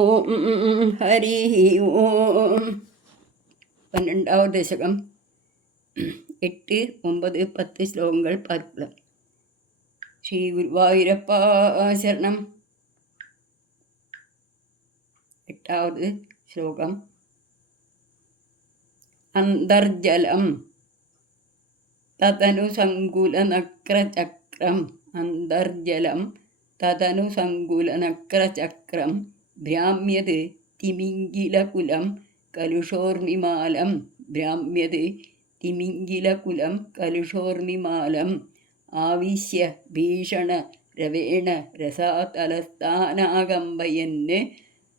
ഓം ഹരി ഓം. 12வது ദശകം 8, 9, 10 ശ്ലോകങ്ങൾ பார்க்கலாம். ஸ்ரீ குருவாயூரப்பா சரணம். 8வது ശ്ലോകം. അന്തർജലം തതനു സങ്കുലനക്രചക്രം. അന്തർജലം തതനു സങ്കുലനക്രചക്രം ഭ്രാമ്യത് തിമിംഗിലകുലം കലുഷോർമിമാലം. ഭ്രാമ്യത് തിമിംഗിലകുലം കലുഷോർമിമാലം. ആവിശ്യ ഭീഷണ രവേണ രസാതലസ്ഥാനാകമ്പയന്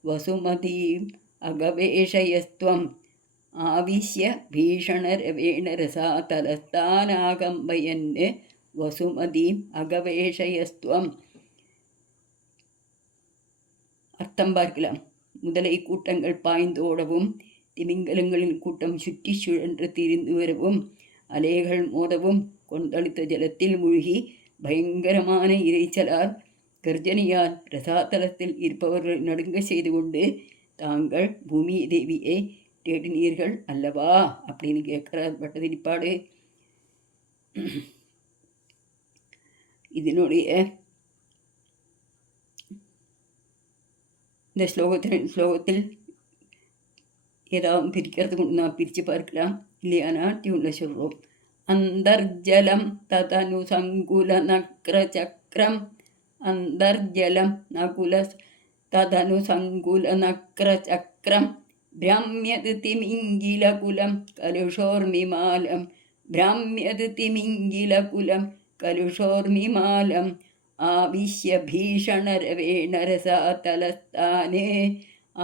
വസുമതീം അഗവേഷയസ്ത്വം. ആവിശ്യ ഭീഷണ രവേണ രസാതലസ്ഥാനാകമ്പയന് വസുമതീം അഗവേഷയസ്ത്വം. அர்த்தம் பார்க்கலாம். முதலை கூட்டங்கள் பாய்ந்தோடவும், திமிங்கலங்களின் கூட்டம் சுற்றி சுழன்று திரிந்து வரவும், அலைகள் மோதவும், கொந்தளித்த ஜலத்தில் மூழ்கி பயங்கரமான இறைச்சலால் கர்ஜனையால் ரசாதலத்தில் இருப்பவர்கள் நடுங்க செய்து கொண்டு தாங்கள் பூமி தேவியை தேடினீர்கள் அல்லவா அப்படின்னு கேட்கிறார் பட்டதிரிப்பாடு. இதனுடைய இந்த ஸ்லோகத்தில் ஏதாவது பிரிக்கிறது கொண்டு நான் பிரித்து பார்க்கலாம். இல்லையானா டியூனில் சொல்கிறோம். அந்தர்ஜலம் ததனு சங்குல நக்ர சக்கரம். அந்தர்ஜலம் நகுல ததனு சங்குல நக்ர சக்கரம் பிராமியது திமிங்கிலகுலம் கலுஷோர்மிமாலம். பிராமியது திமிங்கிலகுலம் கலுஷோர்மிமாலம். ஆவிஷ்ய பீஷணரவேண ரசாதலஸ்தானே.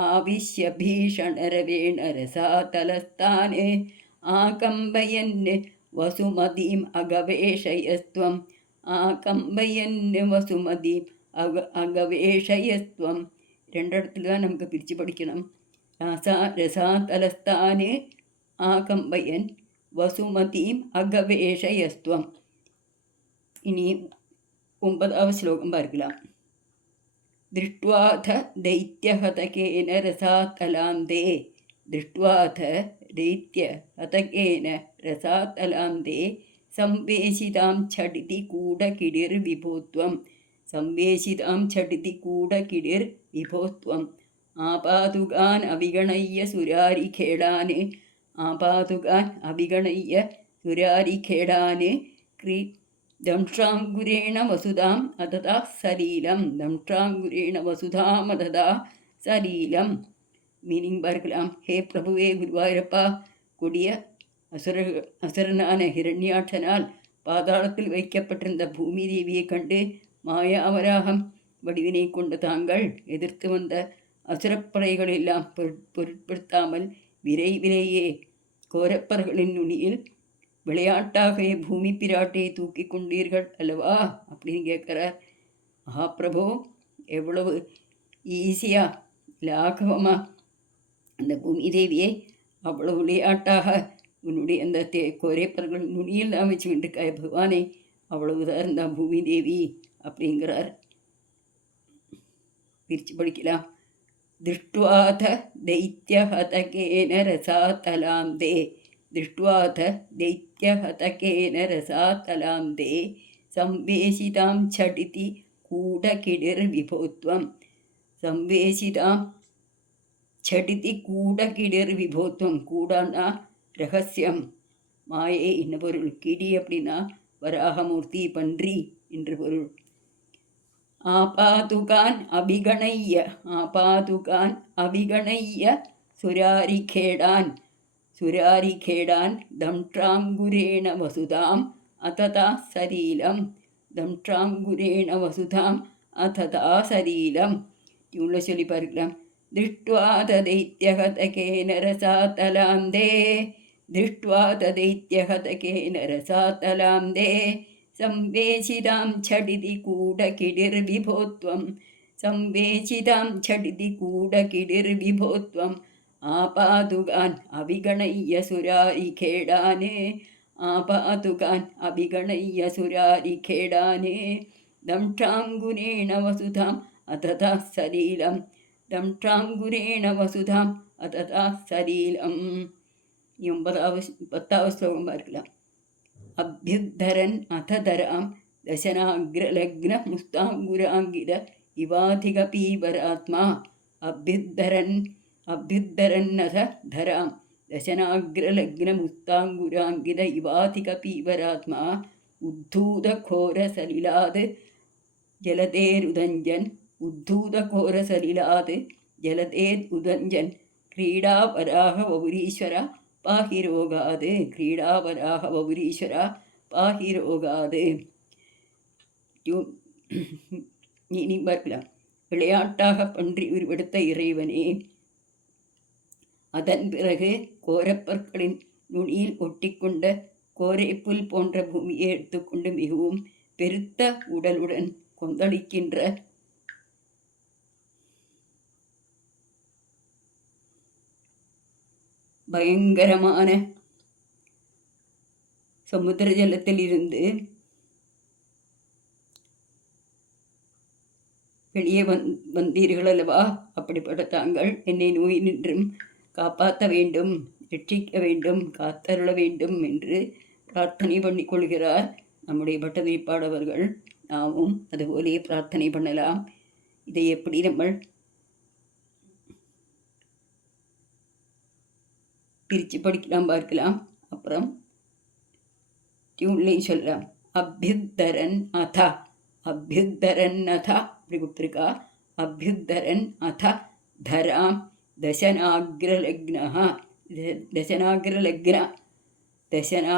ஆவிஷ்ய பீஷணரவேண ரசாதலஸ்தானே ஆகம்பயன்னு வசுமதீம் அகவேஷயஸ்த்வம். ஆகம்பயன்னு வசுமதீம் அகவேஷயஸ்த்வம். ரெண்டிடத்துல தான் நமக்கு பிரித்து படிக்கணும். ரசாதலஸ்தானே ஆகம்பயன் வசுமதீம் அகவேஷயஸ்த்வம். இனி 9வது ശ്ലോകം பார்க்கலாம். ദൃഷ്ട്വാഥ ദൈത്യഹതകേന രസാതലാന്തേ. ദൃഷ്ട്വാഥ ദൈത്യഹതകേന രസാതലാന്തേ സംവേശിതാം ഛടിതി കൂടകിടിർ വിഭോത്വം. സംവേശിതാം ഛടിതി കൂടകിടിർ വിഭോത്വം. ആപാതുകാൻ അവിഗണയ്യ സുരാരിഖേടാന്. ആപാതുകാൻ അവിഗണയ്യ സുരാരിഖേടാന് ദംഷ്ട്രാങ്കുരേണ വസുധാം അതതാ സലീലം. ദംഷ്ട്രാങ്കുരേണ വസുധാം അതതാ സലീലം. மீனிங் பார்க்கலாம். ஹே பிரபுவே குருவாயூரப்பா, கொடிய அசுரனான ஹிரண்யாட்சனால் பாதாளத்தில் வைக்கப்பட்டிருந்த பூமி தேவியை கண்டு மாயாவராகம் வடிவினை கொண்ட தாங்கள் எதிர்த்து வந்த அசுரப்படைகளெல்லாம் பொருட்படுத்தாமல் விரைவிலேயே கோரப்பர்களின் நுனியில் விளையாட்டாக பூமி பிராட்டியை தூக்கி கொண்டீர்கள் அல்லவா அப்படின்னு கேட்குறார். பிரபு, எவ்வளவு ஈஸியாக லாகவமாக அந்த பூமி தேவியை அவ்வளவு விளையாட்டாக உன்னுடைய அந்த கோரேப்பர்கள் நுனியில் தான் வச்சுக்கிட்டு பகவானே, அவ்வளவுதான் இருந்தா பூமி தேவி அப்படிங்கிறார். பிரித்து படிக்கலாம். திருஷ்டுவாத தைத்யஹதகேன ரசாதலாந்தே. दृष्ट्वाथ दैत्यहतकेन रसातलान्ते संवेशितां झटिति कूडकिडिर्विभोत्वं. संवेशितां झटिति कूडकिडिर्विभोत्वं. கூடனா ரகசியம், மாயை என்ன பொருள். கிடி அப்படின்னா வராகமூர்த்தி, பன்றி என்று பொருள். ஆபாதுகான் அபிகணைய. ஆபாதுகான் அபிகணைய சுராரிகேடான். சுராரிகேடான் தம்ட்ராங்குரேண வசுதாம் அததா சரீலம். தம்ட்ராங்குரேண வசுதாம் அததா சரீலம். இவ்வளோ சொல்லி பார்க்கலாம். திருஷ்டுவாத தைத்யஹதகேன ரசாதலாந்தே. திருஷ்டுவாத தைத்யஹதகேன ரசாதலாந்தே संवेशितां झटिति कूडकिडिर्विभोत्वं. संवेशितां झटिति कूडकिडिर्विभोत्वं. ആപാതുകാൻ അവിഗണയ്യ സുരാരിഖേടാന്. ആപാതുകാൻ അവിഗണയ്യ സുരാരിഖേടാന് ദംഷ്ട്രാങ്കുരേണ വസുധാം അതഥാ സലീലം. ദംഷ്ട്രാങ്കുരേണ വസുധാം അതഥാ സലീലം. ഈ 10ാം ശ്ലോകം പാർக்கலாம். അഭ്യുദ്ധരൻ അഥധരാം ദശനാഗ്രലഗ്ന മുസ്താങ്കുരാങ്കിത ഇവാധിക പീവരാത്മാ. അഭ്യുദ്ധരന്നഥ ധരാം ദശനാഗ്രലഗ്ന മുസ്താങ്കുരാങ്കിത ഇവാധിക പീവരാത്മാ. ഉദ്ധൂതഘോരസലിലാത് ജലതേരുദഞ്ജൻ ജലതേരുദഞ്ജൻ ക്രീഡാവരാഹ വപുരീശ്വര പാഹി രോഗാത്. ക്രീഡാവരാഹ വപുരീശ്വര പാഹി രോഗാത്. இனி பார்க்கலாம். விளையாட்டாக பன்றி உருவெடுத்த இறைவனே, அதன் பிறகு கோரப்பற்களின் நுனியில் ஒட்டிக்கொண்ட கோரைப்புல் போன்ற பூமியை எடுத்துக்கொண்டு மிகவும் பெருத்த உடலுடன் கொந்தளிக்கின்ற பயங்கரமான சமுத்திர ஜலத்தில் இருந்து வெளியே வந்தீர்கள் அல்லவா? அப்படிப்பட்ட தாங்கள் என்னை நோய் நின்றும் காப்பாற்ற வேண்டும், ரட்சிக்க வேண்டும், காத்தருள வேண்டும் என்று பிரார்த்தனை பண்ணிக்கொள்கிறார் நம்முடைய பட்டதிரிப்பாடவர்கள். நாமும் அதுபோலே பிரார்த்தனை பண்ணலாம். இதை எப்படி நம்ம பிரித்து படிக்கலாம் பார்க்கலாம். அப்புறம் டியூன்லையும் சொல்லலாம். அபியுத்தரன் அதா, அபியுத்தரன் அதா அப்படி கொடுத்துருக்கா. அபியுத்தரன் அதா தராம் தசனாகிரலக்னா. தசனாகிரலக்னா, தசனா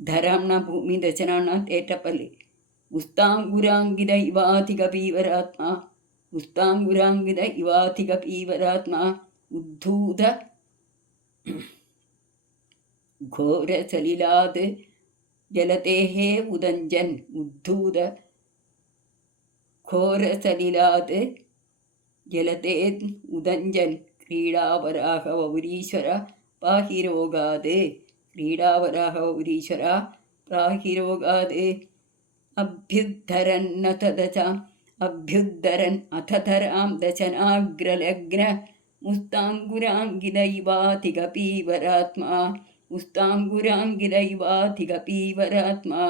ധരാംന ഭൂമി ദശനാണ തേറ്റപ്പള്ളി. ഉസ്താങ്കുരാങ്കിത ഇവാധിക പീവരാത്മാ. ഉസ്താങ്കുരാങ്കിത ഇവാധിക പീവരാത്മാ. ഉദ്ധൂത ഘോരസലിലാത് ജലതേഹേ ഉദഞ്ജൻ. ഉദ്ധൂത ഘോരസലിലാത് ജലതേ ഉദഞ്ജൻ ക്രീഡാവരാഹ വപുരീശ്വര പാഹി രോഗാത്. ക്രീഡാവരാഹ വപുരീശ്വര പാഹി രോഗാത്. അഭ്യുദ്ധരൻ അഥധരാം ദശനാഗ്രലഗ്ന മുസ്താങ്കുരാങ്കിത ഇവാധിക പീവരാത്മാ. മുസ്താങ്കുരാങ്കിത ഇവാധിക പീവരാത്മാ.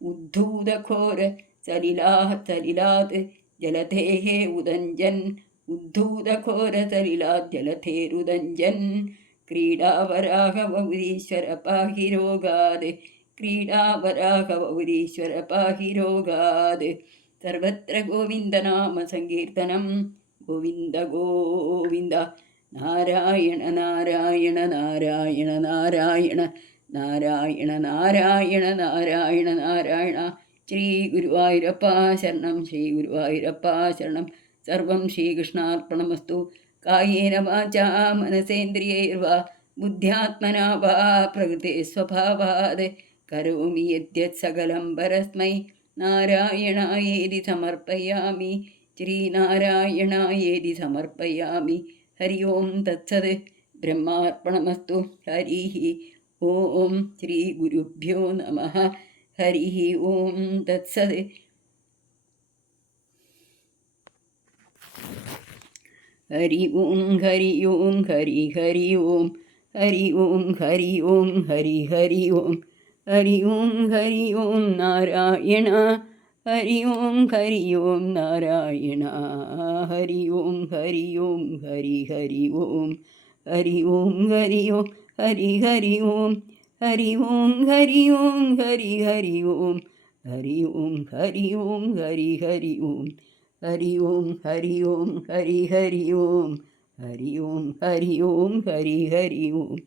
ഉദ്ധൂതഘോര സലിലാത് ജലധേഹേ ഉദഞ്ജൻ. ഉദ്ധൂതഘോര സലിലാത് ജലധേരുദഞ്ജൻ ക്രീഡാവരാഹ വപുരീശ്വര പാഹി രോഗാത്. ക്രീഡാവരാഹ വപുരീശ്വര പാഹി രോഗാത്. സർവത്ര ഗോവിന്ദനാമ സങ്കീർത്തനം. ഗോവിന്ദ ഗോവിന്ദ. നാരായണ നാരായണ നാരായണ നാരായണ നാരായണ നാരായണ നാരായണ നാരായണ. ശ്രീ ഗുരുവായൂരപ്പ ശരണം. ശ്രീ ഗുരുവായൂരപ്പ ശരണം. സർവം ശ്രീകൃഷ്ണാർപ്പണമസ്തു. കായേന വാചാ മനസേന്ദ്രിയൈർവാ ബുദ്ധ്യാത്മനാ വാ പ്രകൃതേ സ്വഭാവാത് കരോമി യദ്യത് സകലം പരസ്മൈ നാരായണായേതി സമർപ്പയാമി. ശ്രീനാരായണായേതി സമർപ്പയാമി. ഹരി ഓം തത്സത്. ബ്രഹ്മാർപ്പണമസ്തു. ഹരി ഓം. ശ്രീ ഗുരുഭ്യോ നമഃ. ഹരി ഓം തത്സത്. ഹരി ഓം ഹരി ഓം ഹരി ഹരി ഓം. ഹരി ഓം ഹരി ഓം ഹരി ഹരി ഓം. ഹരി ഓം ഹരി ഓം നാരായണ. ഹരി ഓം ഹരി ഓം നാരായണ. ഹരി ഓം ഹരി ഓം ഹരി ഹരി ഓം. ഹരി ഓം ഹരി ഓം ഹരി ഹരി ഓം. ഹരി ഓം ഹരി ഓം ഹരി ഹരി ഓം. ഹരി ഓം ഹരി ഓം ഹരി ഹരി ഓം. ഹരി ഓം ഹരി ഓം ഹരി ഹരി ഓം. ഹരി ഓം ഹരി ഓം ഹരി ഹരി ഓം.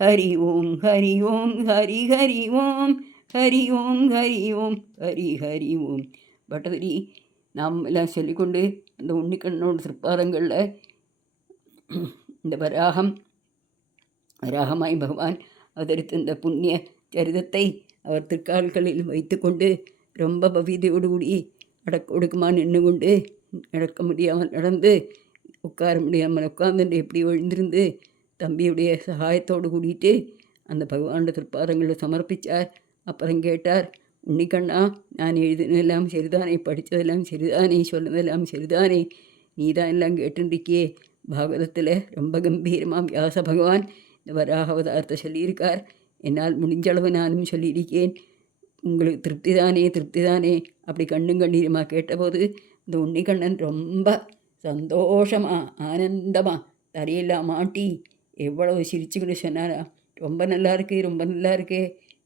ഹരി ഓം ഹരി ഓം ഹരി ഹരി ഓം. ഹരി ഓം ഹരി ഓം ഹരി ഹരി ഓം. ഭട്ടതിരി நாம் எல்லாம் சொல்லிக்கொண்டு அந்த உன்னிக்கண்ணோட திருப்பாதங்களில் இந்த வராகமாய் பகவான் அவதரித்த இந்த புண்ணிய சரிதத்தை அவர் திருக்கால்களில் வைத்து கொண்டு ரொம்ப பவிதையோடு கூடி ஒடுக்கமாக நின்று கொண்டு நடக்க முடியாமல் நடந்து உட்கார முடியாமல் உட்கார்ந்துட்டு எப்படி எழுந்திருந்து தம்பியுடைய சகாயத்தோடு கூட்டிகிட்டு அந்த பகவானோட திருப்பாதங்களில் சமர்ப்பித்தார். அப்புறம் கேட்டார், உன்னிக்கண்ணா, நான் எழுதினதெல்லாம் சரிதானே, படித்ததெல்லாம் சரிதானே, சொன்னதெல்லாம் சரிதானே, நீ தான் எல்லாம் கேட்டுருக்கியே. பாகவதத்தில் ரொம்ப கம்பீரமாக வியாச பகவான் இந்த வராக அவதாரத்தை சொல்லியிருக்கார். என்னால் முடிஞ்சளவு நானும் சொல்லியிருக்கேன். உங்களுக்கு திருப்தி தானே, திருப்தி தானே அப்படி கண்ணும் கண்ணீருமா கேட்டபோது இந்த உன்னிக்கண்ணன் ரொம்ப சந்தோஷமாக ஆனந்தமாக தரையெல்லாம் மாட்டி எவ்வளவு சிரிச்சுக்கிட்டு சொன்னாரா, ரொம்ப நல்லா இருக்கு, ரொம்ப நல்லா இருக்கே,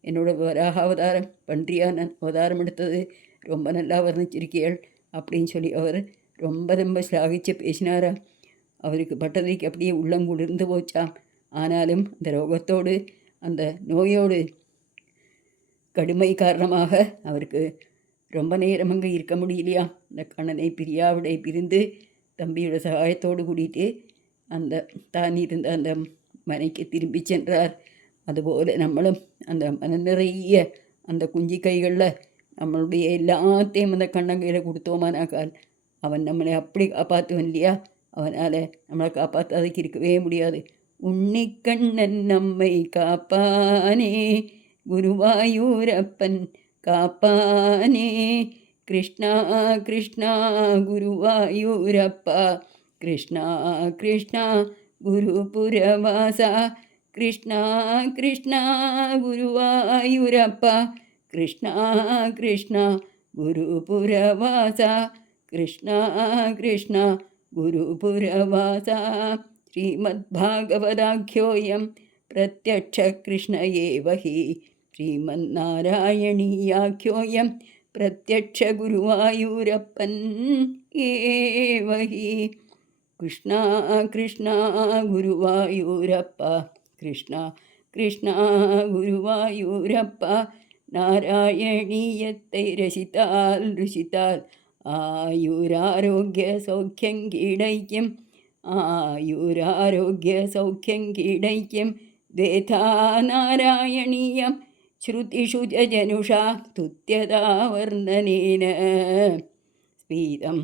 என்னோடய வராக அவதாரம் பன்றியா நான் அவதாரம் எடுத்தது ரொம்ப நல்லா வர்ணிச்சிருக்கீள் அப்படின்னு சொல்லி அவர் ரொம்ப ரொம்ப ஸ்லாகிச்சு பேசினாரா. அவருக்கு பட்டதிக்கு அப்படியே உள்ளம் குளிர்ந்து போச்சாம். ஆனாலும் அந்த ரோகத்தோடு அந்த நோயோடு கடுமை காரணமாக அவருக்கு ரொம்ப நேரம் அங்கே இருக்க முடியலையா. அந்த கண்ணனை பிரியாவிடை பிரிந்து தம்பியோட சகாயத்தோடு கூட்டிகிட்டு அந்த தான் இருந்த அந்த மனைக்கு திரும்பி சென்றார். அதுபோல் நம்மளும் அந்த மன நிறைய அந்த குஞ்சு கைகளில் நம்மளுடைய எல்லாத்தையும் அந்த கண்ணன் கையில் கொடுத்தோமானாக்கால் அவன் நம்மளை அப்படி காப்பாற்றுவன் இல்லையா. அவனால் நம்மளை காப்பாற்றாதக்கு இருக்கவே முடியாது. உன்னிக்கண்ணன் நம்மை காப்பானே, குருவாயூரப்பன் காப்பானே, கிருஷ்ணா கிருஷ்ணா குருவாயூரப்பா, கிருஷ்ணா கிருஷ்ணா குருபுரவாசா, கிருஷ்ணா கிருஷ்ணா குருவாயூரப்பா, கிருஷ்ணா கிருஷ்ணா குருபுரவாசா, கிருஷ்ணா கிருஷ்ணா குருபுரவாசா. ஸ்ரீமத்பாகவதாख्योऽयं प्रत्यक्षकृष्ण एव हि, श्रीमन्नारायणीयाख्योऽयं प्रत्यक्षगुरुवायूरप्पन् एव हि. कृष्णा कृष्णा गुरुवायूरप्पा, कृष्णा कृष्णा गुरुवायूरप्पा, நாராயணீயத்தை ரசித்தால் ருசித்தால் ஆயுராரோக்கிய சௌக்கியம் கிடைக்கும், ஆயுராரோக்கிய சௌக்கியம் கிடைக்கும். வேதா நாராயணீயம் ஸ்ருதிஷு ஜனுஷா துத்தியதா வர்ணனேன ஸ்பீதம்